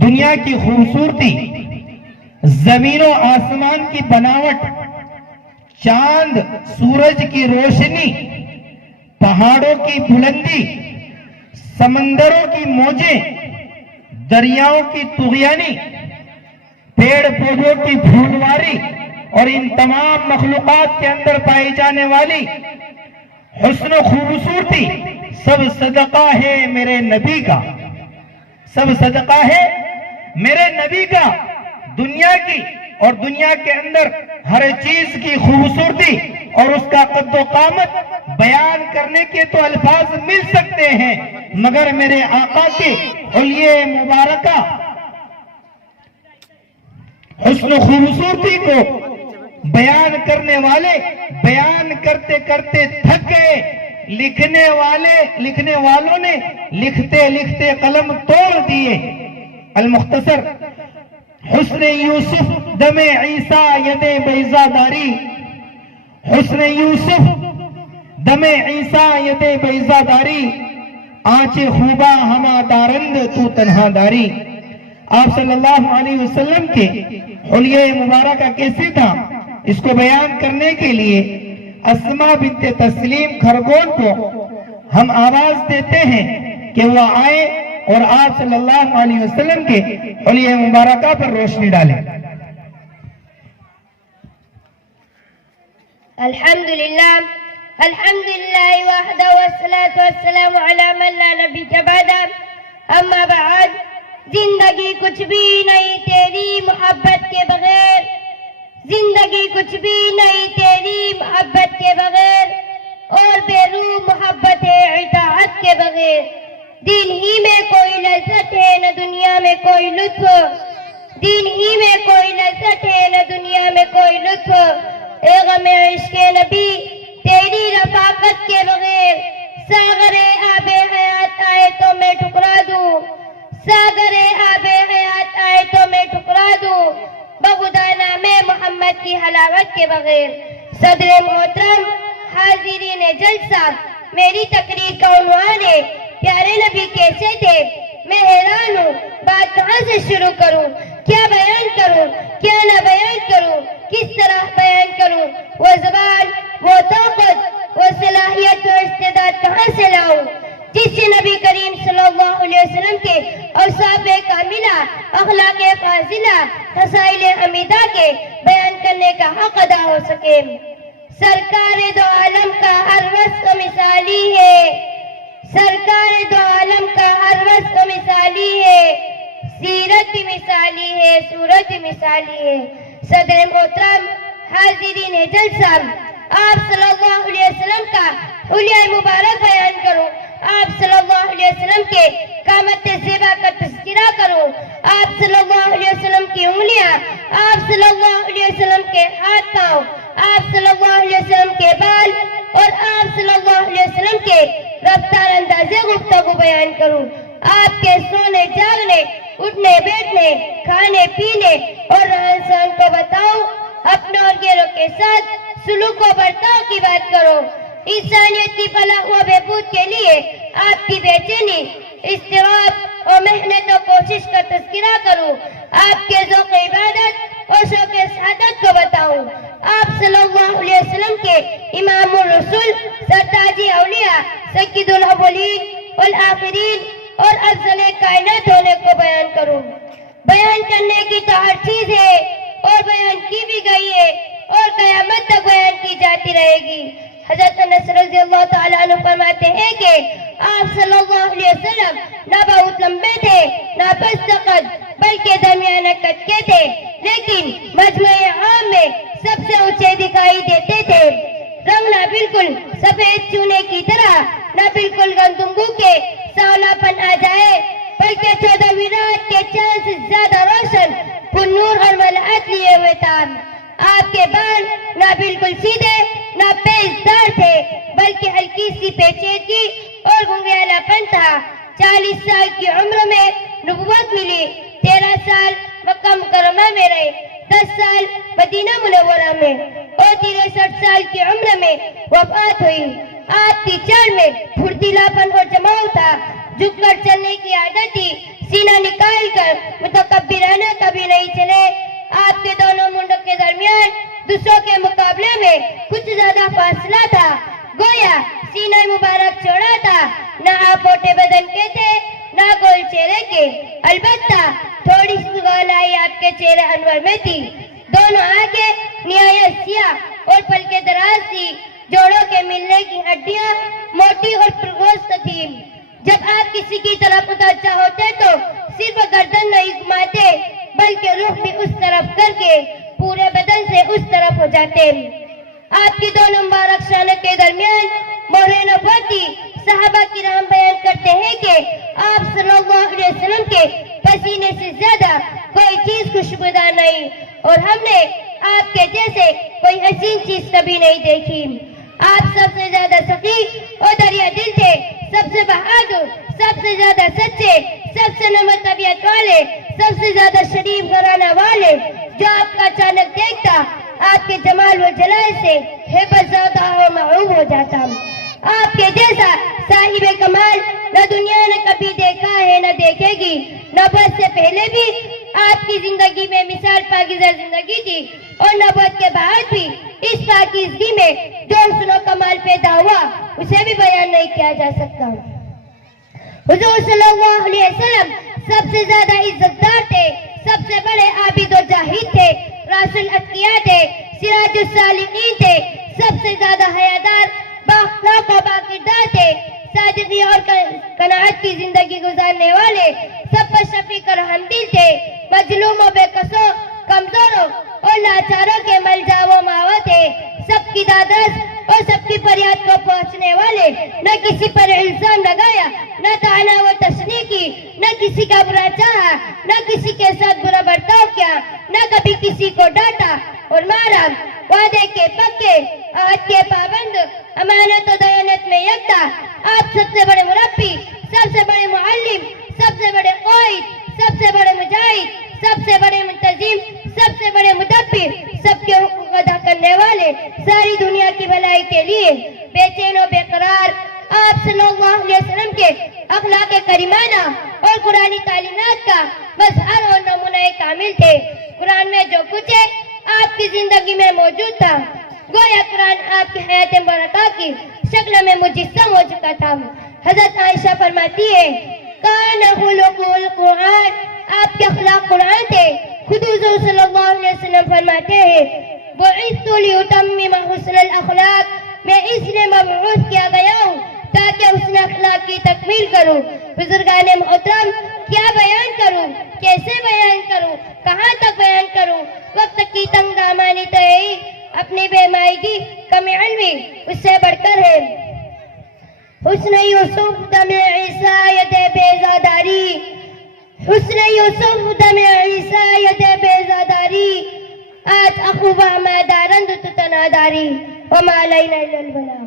دنیا کی خوبصورتی، زمین و آسمان کی بناوٹ، چاند سورج کی روشنی، پہاڑوں کی بلندی، سمندروں کی موجیں، دریاؤں کی طغیانی، پیڑ پودوں کی پھولواری اور ان تمام مخلوقات کے اندر پائی جانے والی حسن و خوبصورتی سب صدقہ ہے میرے نبی کا، سب صدقہ ہے میرے نبی کا۔ دنیا کی اور دنیا کے اندر ہر چیز کی خوبصورتی اور اس کا قد و قامت بیان کرنے کے تو الفاظ مل سکتے ہیں، مگر میرے آقا کی حلیہ مبارکہ حسن و خوبصورتی کو بیان کرنے والے بیان کرتے کرتے تھک گئے، لکھنے والوں نے لکھتے لکھتے قلم توڑ دیے۔ المختصر: حسن یوسف دم عیسیٰ ید بیضا داری، حسن یوسف دم عیسیٰ ید بیضا داری، آنچ خوبا ہما دارند تو تنہا داری۔ آپ صلی اللہ علیہ وسلم کے حلیہ مبارکہ کیسے تھا، اس کو بیان کرنے کے لیے اسما بنت تسلیم خرگون کو ہم آواز دیتے ہیں کہ وہ آئے اور آپ صلی اللہ علیہ وسلم کے حلیہ مبارکہ پر روشنی ڈالیں۔ الحمدللہ وحدہ والصلاة والسلام علی من لا نبی بعدہ، اما بعد۔ زندگی کچھ بھی نہیں تیری محبت کے بغیر، زندگی کچھ بھی نہیں تیری محبت کے بغیر، اور بے روح محبت ہے اطاعت کے بغیر۔ دین ہی میں کوئی لذت ہے نہ دنیا میں کوئی لطف، دین ہی میں کوئی لذت ہے نہ دنیا میں کوئی لطف۔ اے غم عشق نبی تیری رفاقت کے بغیر، ساغر آب حیات آئے تو میں ٹکرا دوں، ساغر آب حیات آئے تو میں ٹکرا دوں، بخدا نام محمد کی حلاوت کے بغیر۔ صدر محترم، حاضرین جلسہ، میری تقریر کا عنوان ہے پیارے نبی کیسے تھے۔ میں حیران ہوں، بات کہاں سے شروع کروں، کیا بیان کروں، کیا نہ بیان کروں، کس طرح بیان کروں، وہ زبان، وہ طاقت، وہ صلاحیت و استعداد کہاں سے لاؤں جس سے نبی کریم صلی اللہ علیہ وسلم کے اوصاف کاملہ، اخلاق فاضلہ، خصائل حمیدہ کے بیان کرنے کا حق ادا ہو سکے۔ سرکار دو عالم کا ہر وصف مثالی ہے، سرکار دو عالم کا ہر وصف مثالی ہے، سیرت بھی مثالی ہے، صورت بھی مثالی ہے۔ صدر محترم، حاضرین جلسہ، آپ صلی اللہ علیہ وسلم کا حلیہ مبارک بیان کروں، آپ صلی اللہ علیہ وسلم کے قامت زیبا کا تذکرہ کروں، آپ صلی اللہ علیہ وسلم کی انگلیاں، آپ صلی اللہ علیہ وسلم کے ہاتھ پاؤں، آپ صلی اللہ علیہ وسلم کے بال اور آپ صلی اللہ علیہ وسلم کے رفتار انداز گفتگو بیان کروں، آپ کے سونے جاگنے، اٹھنے بیٹھنے، کھانے پینے اور رہن سہن کو بتاؤں، اپنے اور غیروں کے ساتھ سلوک و برتاؤ کی بات کرو، انسانیت کی فلاح و بہبود کے لیے آپ کی بے چینی، اضطراب اور محنت و کوشش کا تذکرہ کروں، آپ کے ذوق عبادت اور شوق سعادت کو بتاؤں، آپ صلی اللہ علیہ وسلم کے امام الرسول، سرتاج اولیاء، سید الاولین والآخرین اور افضل کائنات ہونے کو بیان کروں۔ بیان کرنے کی تو ہر چیز ہے اور بیان کی بھی گئی ہے اور قیامت تک بیان کی جاتی رہے گی۔ حضرت انس رضی اللہ تعالیٰ عنہ فرماتے ہیں کہ آپ صلی اللہ علیہ وسلم نہ بہت لمبے تھے نہ پست قد بلکہ درمیانہ قد کے تھے، لیکن مجمع عام میں سب سے اونچے دکھائی دیتے تھے۔ رنگ نہ بالکل سفید چونے کی طرح، نہ بالکل گندم کے سانولا پن آ جائے، بلکہ 14ویں رات کے چاند سے زیادہ روشن پر نور اور ملحت لیے ہوئے تھا۔ آپ کے بال نہ بالکل سیدھے نہ پیچ دار تھے، بلکہ ہلکی سی پیچیدگی اور گنگریلا پن تھا۔ 40 سال کی عمر میں نبوت ملی، 13 سال مکہ مکرمہ میں رہے، 10 سال مدینہ منورہ میں، اور 63 سال کی عمر میں وفات ہوئی۔ آپ کی چال میں پھرتیلا پن اور جماؤ تھا، جھک کر چلنے کی عادت تھی، سینہ نکال کر کر متکبرانہ کبھی نہیں چلے. آپ کے دونوں منڈوں کے درمیان دوسروں کے مقابلے میں کچھ زیادہ فاصلہ تھا. گویا سینہ مبارک چوڑا تھا. نہ آپ موٹے بدن کے تھے نہ گول چہرے کے. البتہ تھوڑی سی گولائی آپ کے چہرے انور میں تھی. دونوں آنکھیں نہایت سیاہ اور پلکیں دراز تھی. جوڑوں کے ملنے کی ہڈیاں موٹی اور پرگوشت تھی. جب آپ کسی کی طرف متوجہ ہوتے تو صرف گردن نہیں گھماتے بلکہ رخ بھی اس طرف کر کے پورے بدن سے اس طرف ہو جاتے. آپ کی دونوں مبارک شانوں کے درمیان مہر نبوتی صحابہ کرام بیان کرتے ہیں کہ آپ صلی اللہ علیہ وسلم کے پسینے سے زیادہ کوئی چیز خوشبودار نہیں اور ہم نے آپ کے جیسے کوئی حسین چیز کبھی نہیں دیکھی. آپ سب سے زیادہ سخی اور دریا دل تھے, سب سے بہادر, سب سے زیادہ سچے, سب سے نرم طبیعت والے, سب سے زیادہ شریف گھرانہ والے. جو آپ کا اچانک دیکھتا آپ کے جمال و جلال سے ہیبت زدہ و مرعوب ہو جاتا. آپ کے جیسا صاحب کمال نہ دنیا نے کبھی دیکھا ہے نہ دیکھے گی. نبوت سے پہلے بھی آپ کی زندگی میں مثال پاکیزہ زندگی تھی اور نبوت کے بعد بھی اس پاکیزگی میں جو حسن و کمال پیدا ہوا اسے بھی بیان نہیں کیا جا سکتا. حضور صلی اللہ علیہ وسلم سب سے زیادہ عزتدار تھے, سب سے بڑے عابد و جاہد تھے, راس الاتقیاء تھے, سراج الصالحین تھے, سب سے زیادہ حیادار, بااخلاق و باکردار تھے, صادقی اور قناعت کی زندگی گزارنے والے, سب پر شفیق اور رحمدل تھے, مظلوموں, بے کسوں, کمزوروں اور لاچاروں کے ملجا و ماوا تھے, سب کی دادرس اور سب کی فریاد کو پہنچنے والے. نہ کسی پر الزام لگایا, نہ طعنہ و تشنیع کی, نہ کسی کا برا چاہا, نہ کسی کے ساتھ برا برتاؤ کیا, نہ کبھی کسی کو ڈانٹا اور مارا. وعدے کے پکے, عہد کے پابند, امانت و دیانت میں یکتا. آپ سب سے بڑے مربی, سب سے بڑے معلم, سب سے بڑے قائد, سب سے بڑے مجاہد, سب سے بڑے منتظم, سب سے بڑے مدبر, سب کے حقوق ادا کرنے والے, ساری دنیا کی بھلائی کے لیے بے چین و بے قرار. آپ صلی اللہ علیہ وسلم کے اخلاق کریمانہ اور قرآنی تعلیمات کا مظہر اور نمونہ کامل تھے. قرآن میں جو کچھ ہے آپ کی زندگی میں موجود تھا. گویا قرآن آپ کی حیات مبارکہ کی شکل میں مجسم ہو چکا تھا. حضرت عائشہ فرماتی ہے کان خلق القرآن, آپ کے اخلاق قرآن تھے. خود حضور صلی اللہ علیہ وسلم فرماتے ہیں بعثت لأتمم حسن الاخلاق, میں اس لیے مبعوث کیا گیا ہوں تاکہ حسن اخلاق کی تکمیل کروں. بزرگان محترم, کیا بیان کروں, کیسے بیان کروں, کہاں تک بیان کروں. وقت کی تنگ دامانی تو ہے, اپنی بے مائگی کم علمی اس سے بڑھ کر ہے. حسن یوسف دم عیسیٰ ید بیزاداری, حسن یوسف دم عیسیٰ ید بیزاداری, آج اخوہ ما دارند تتناداری وما علینا الا البلاغ.